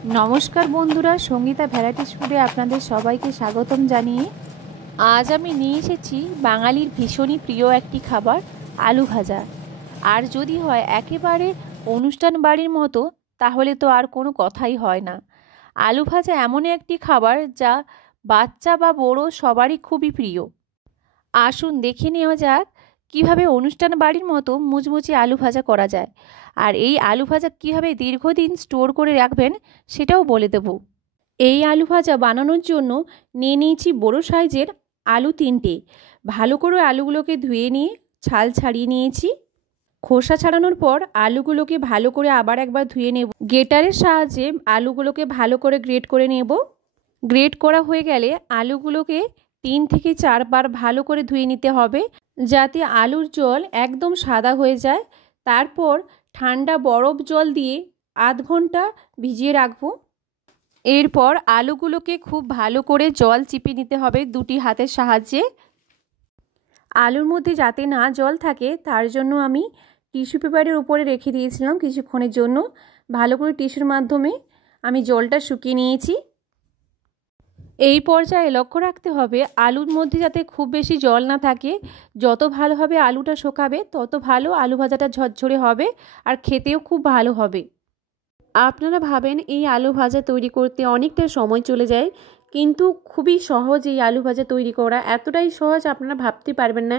নমস্কার বন্ধুরা, সঙ্গীতা ভ্যারাইটিস ফুডে আপনাদের সবাইকে স্বাগতম জানিয়ে আজ আমি নিয়ে এসেছি বাঙালির ভীষণই প্রিয় একটি খাবার, আলু ভাজা। আর যদি হয় একেবারে অনুষ্ঠান বাড়ির মতো, তাহলে তো আর কোনো কথাই হয় না। আলু ভাজা এমন একটি খাবার যা বাচ্চা বা বড় সবারই খুবই প্রিয়। আসুন দেখে নেওয়া যাক কীভাবে অনুষ্ঠান বাড়ির মতো মুচমুচে আলু ভাজা করা যায়। আর এই আলু ভাজা কীভাবে দীর্ঘদিন স্টোর করে রাখবেন সেটাও বলে দেব। এই আলু ভাজা বানানোর জন্য নিয়ে নিয়েছি বড় সাইজের আলু 3টে। ভালো করে আলুগুলোকে ধুয়ে নিয়ে ছাল ছাড়িয়ে নিয়েছি। খোসা ছাড়ানোর পর আলুগুলোকে ভালো করে আবার একবার ধুয়ে নেব। গ্রেটারের সাহায্যে আলুগুলোকে ভালো করে গ্রেট করে নেব। গ্রেট করা হয়ে গেলে আলুগুলোকে 3 থেকে 4 বার ভালো করে ধুয়ে নিতে হবে, যাতে আলুর জল একদম সাদা হয়ে যায়। তারপর ঠান্ডা বরফ জল দিয়ে আধ ঘন্টা ভিজিয়ে রাখবো। এরপর আলুগুলোকে খুব ভালো করে জল চিপে নিতে হবে দুটি হাতের সাহায্যে। আলুর মধ্যে যাতে না জল থাকে তার জন্য আমি টিস্যু পেপারের উপরে রেখে দিয়েছিলাম কিছুক্ষণের জন্য। ভালো করে টিস্যুর মাধ্যমে আমি জলটা শুকিয়ে নিয়েছি। এই পর্যায়ে লক্ষ্য রাখতে হবে আলুর মধ্যে যাতে খুব বেশি জল না থাকে। যত ভালোভাবে আলুটা শুকাবে তত ভালো আলু ভাজাটা ঝরঝরে হবে আর খেতেও খুব ভালো হবে। আপনারা ভাবেন এই আলু ভাজা তৈরি করতে অনেকটা সময় চলে যায়, কিন্তু খুবই সহজ এই আলু ভাজা তৈরি করা। এতটাই সহজ আপনারা ভাবতে পারবেন না।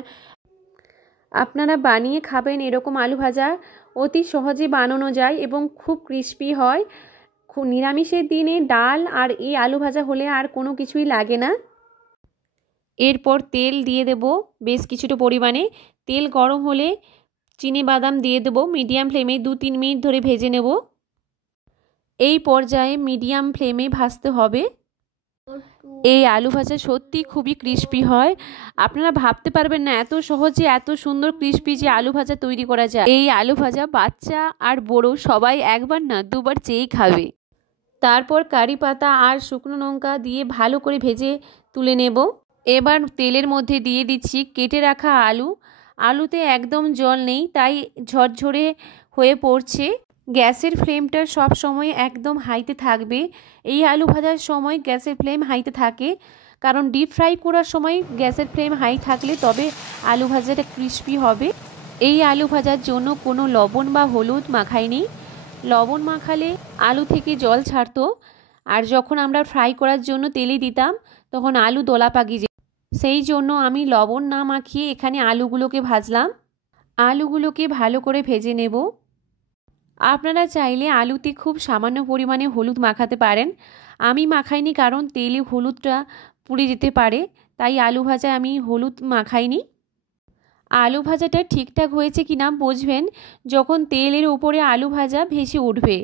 আপনারা বানিয়ে খাবেন এরকম আলু ভাজা অতি সহজে বানানো যায় এবং খুব ক্রিস্পি হয়। নিরামিষের দিনে ডাল আর এই আলু ভাজা হলে আর কোনো কিছুই লাগে না। এরপর তেল দিয়ে দেব বেশ কিছুটা পরিমাণে। তেল গরম হলে চিনি বাদাম দিয়ে দেব। মিডিয়াম ফ্লেমে 2-3 মিনিট ধরে ভেজে নেব। এই পর্যায়ে মিডিয়াম ফ্লেমে ভাজতে হবে। এই আলু ভাজা সত্যি খুবই ক্রিস্পি হয়। আপনারা ভাবতে পারবেন না এত সহজে এত সুন্দর ক্রিস্পি যে আলু ভাজা তৈরি করা যায়। এই আলু ভাজা বাচ্চা আর বড় সবাই একবার না দুবার চেয়েই খাবে। তারপর কারি পাতা আর শুকনো লঙ্কা দিয়ে ভালো করে ভেজে তুলে নেব। এবার তেলের মধ্যে দিয়ে দিচ্ছি কেটে রাখা আলু। আলুতে একদম জল নেই, তাই ঝরঝরে হয়ে পড়ছে। গ্যাসের ফ্লেমটা সব সময় একদম হাইতে থাকবে। এই আলু ভাজার সময় গ্যাসের ফ্লেম হাইতে থাকে, কারণ ডিপ ফ্রাই করার সময় গ্যাসের ফ্লেম হাই থাকলে তবে আলু ভাজাটা ক্রিস্পি হবে। এই আলু ভাজার জন্য কোনো লবণ বা হলুদ মাখাইনি। লবণ মাখালে আলু থেকে জল ছাড়তো, আর যখন আমরা ফ্রাই করার জন্য তেলে দিতাম তখন আলু দলা পাকিয়ে যেত। সেই জন্য আমি লবণ না মাখিয়ে এখানে আলুগুলোকে ভাজলাম। আলুগুলোকে ভালো করে ভেজে নেব। আপনারা চাইলে আলুতে খুব সামান্য পরিমাণে হলুদ মাখাতে পারেন। আমি মাখাইনি, কারণ তেলে হলুদটা পুড়ে যেতে পারে, তাই আলু ভাজায় আমি হলুদ মাখাইনি। আলু ভাজাটা ঠিকঠাক হয়েছে কিনা বুঝবেন যখন তেলের উপরে আলু ভাজা ভেসে উঠবে।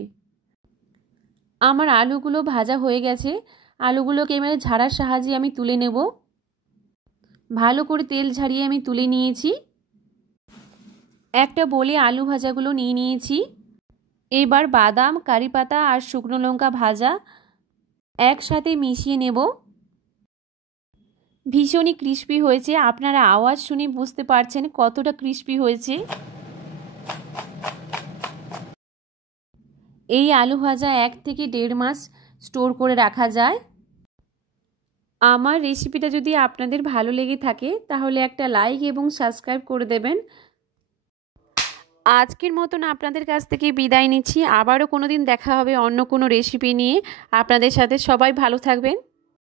আমার আলুগুলো ভাজা হয়ে গেছে। আলুগুলোকে এবারে ঝাড়ার সাহায্যে আমি তুলে নেব। ভালো করে তেল ঝারিয়ে আমি তুলে নিয়েছি। একটা বলে আলু ভাজাগুলো নিয়ে নিয়েছি। এবার বাদাম, কারি পাতা আর শুকনো লঙ্কা ভাজা একসাথে মিশিয়ে নেব। ভীষণই ক্রিস্পি হয়েছে। আপনারা আওয়াজ শুনে বুঝতে পারছেন কতটা ক্রিস্পি হয়েছে। এই আলু ভাজা 1 থেকে 1.5 মাস স্টোর করে রাখা যায়। আমার রেসিপিটা যদি আপনাদের ভালো লেগে থাকে তাহলে একটা লাইক এবং সাবস্ক্রাইব করে দেবেন। আজকের মতন আপনাদের কাছ থেকে বিদায় নিচ্ছি। আবারও কোনো দিন দেখা হবে অন্য কোনো রেসিপি নিয়ে। আপনাদের সাথে সবাই ভালো থাকবেন।